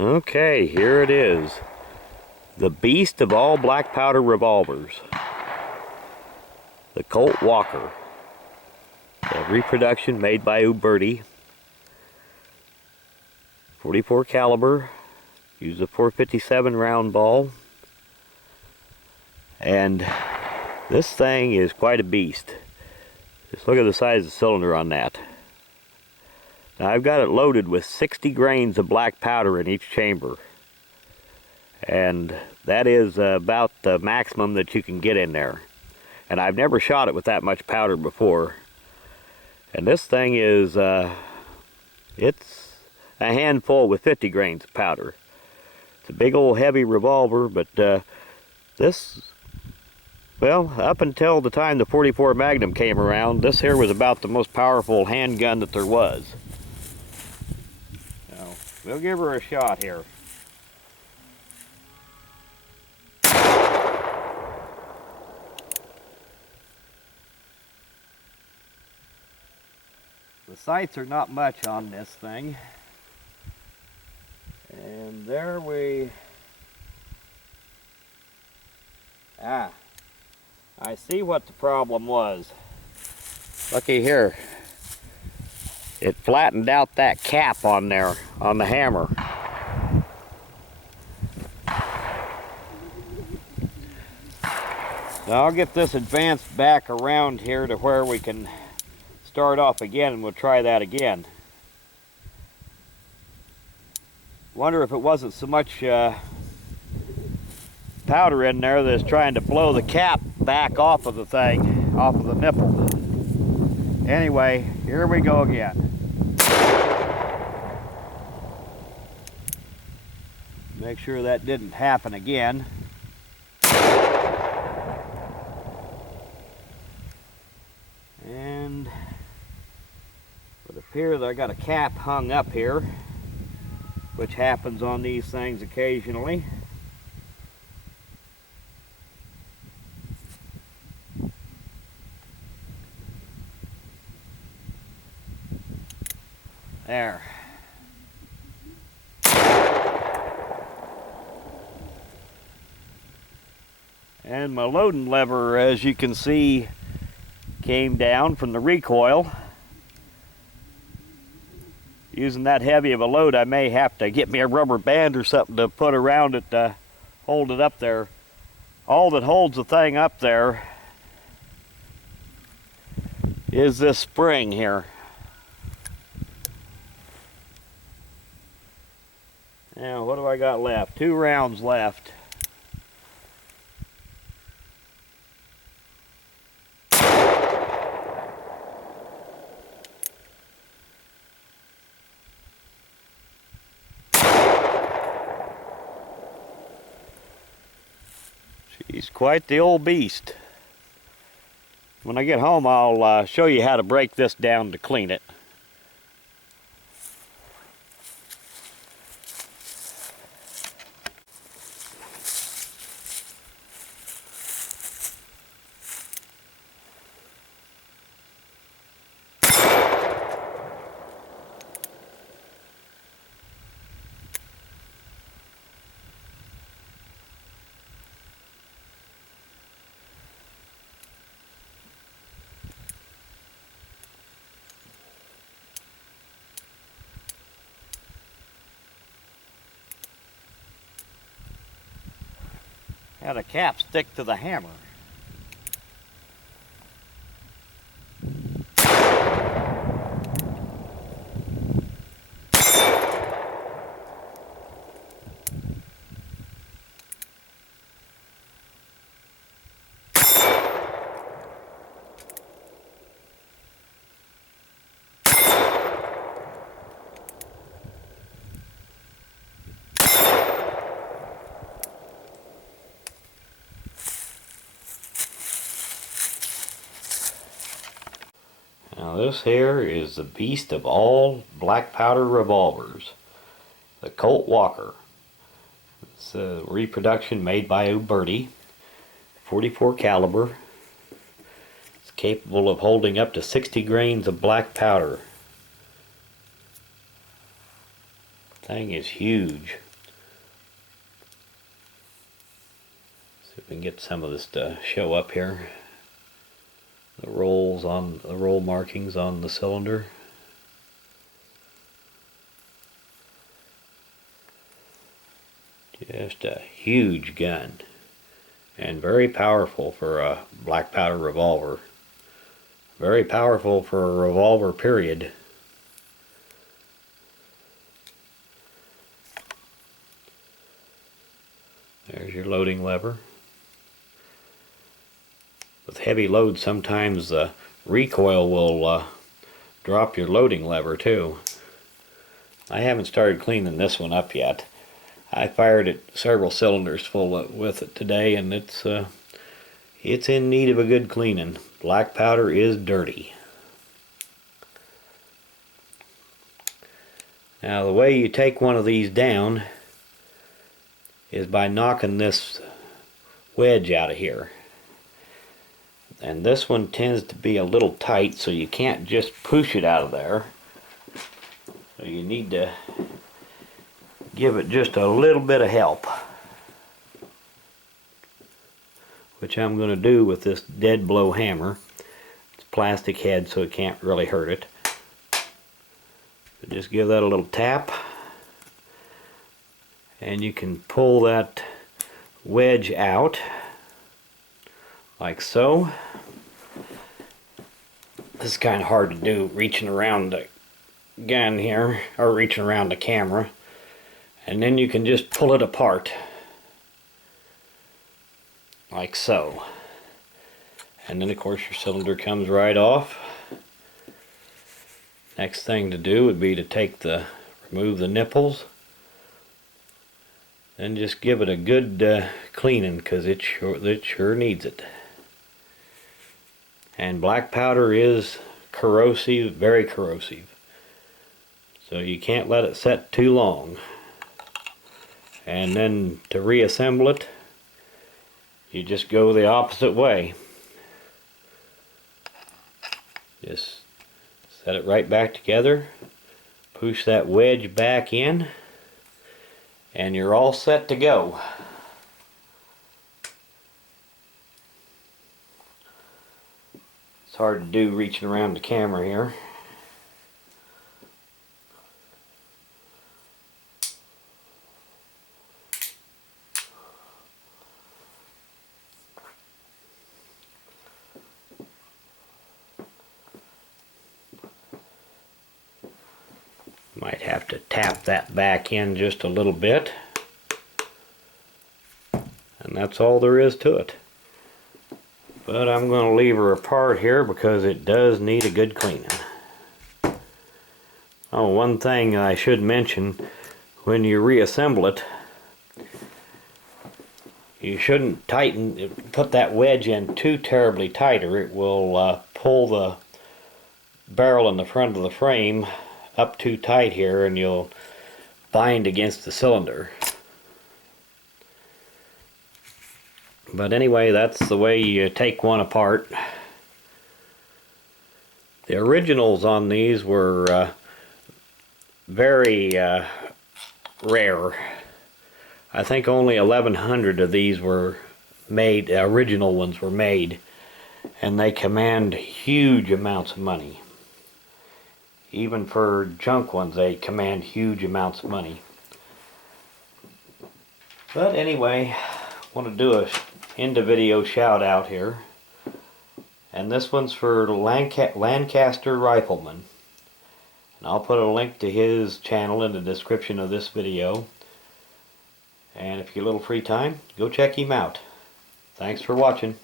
Okay, here it is. The beast of all black powder revolvers. The Colt Walker. The reproduction made by Uberti. 44 caliber. Use a 457 round ball. And this thing is quite a beast. Just look at the size of the cylinder on that. Now I've got it loaded with 60 grains of black powder in each chamber. And that is about the maximum that you can get in there. And I've never shot it with that much powder before. And this thing is, it's a handful with 50 grains of powder. It's a big old heavy revolver, but this, well, up until the time the 44 Magnum came around, this here was about the most powerful handgun that there was. So, we'll give her a shot here. The sights are not much on this thing. And there we... I see what the problem was. Looky here. It flattened out that cap on there, on the hammer. Now I'll get this advanced back around here to where we can start off again, and we'll try that again. Wonder if it wasn't so much powder in there that's trying to blow the cap back off of the thing, off of the nipple. Anyway, here we go again. Make sure that didn't happen again. And it appears I got a cap hung up here, which happens on these things occasionally. There. And my loading lever, as you can see, came down from the recoil. Using that heavy of a load, I may have to get me a rubber band or something to put around it to hold it up there. All that holds the thing up there is this spring here. Now, what do I got left? 2 rounds left. She's quite the old beast. When I get home, I'll show you how to break this down to clean it. Had a cap stick to the hammer. Now this here is the beast of all black powder revolvers, the Colt Walker. It's a reproduction made by Uberti, 44 caliber. It's capable of holding up to 60 grains of black powder. Thing is huge. We can get some of this to show up here. The roll markings on the cylinder. Just a huge gun, and very powerful for a black powder revolver. Very powerful for a revolver, period. There's your loading lever. With heavy loads, sometimes the recoil will drop your loading lever too. I haven't started cleaning this one up yet. I fired it several cylinders full with it today, and it's in need of a good cleaning. Black powder is dirty. Now the way you take one of these down is by knocking this wedge out of here. And this one tends to be a little tight, so you can't just push it out of there. So you need to give it just a little bit of help, which I'm going to do with this dead blow hammer. It's plastic head, so it can't really hurt it. So just give that a little tap, and you can pull that wedge out like so. This is kind of hard to do, reaching around the gun here, or reaching around the camera. And then you can just pull it apart like so. And then of course your cylinder comes right off. Next thing to do would be to remove the nipples and just give it a good cleaning, because it sure needs it. And black powder is corrosive, very corrosive. So you can't let it set too long. And then to reassemble it, you just go the opposite way. Just set it right back together, push that wedge back in, and you're all set to go. It's hard to do reaching around the camera here. Might have to tap that back in just a little bit, and that's all there is to it. But I'm going to leave her apart here because it does need a good cleaning. Oh, one thing I should mention, when you reassemble it, you shouldn't put that wedge in too terribly tight, or it will pull the barrel in the front of the frame up too tight here, and you'll bind against the cylinder. But anyway, that's the way you take one apart. The originals on these were very rare. I think only 1,100 of these were made, original ones were made, and they command huge amounts of money. Even for junk ones, they command huge amounts of money. But anyway, I want to do a end of video shout out here. And this one's for Lancaster Rifleman. And I'll put a link to his channel in the description of this video. And if you get a little free time, go check him out. Thanks for watching.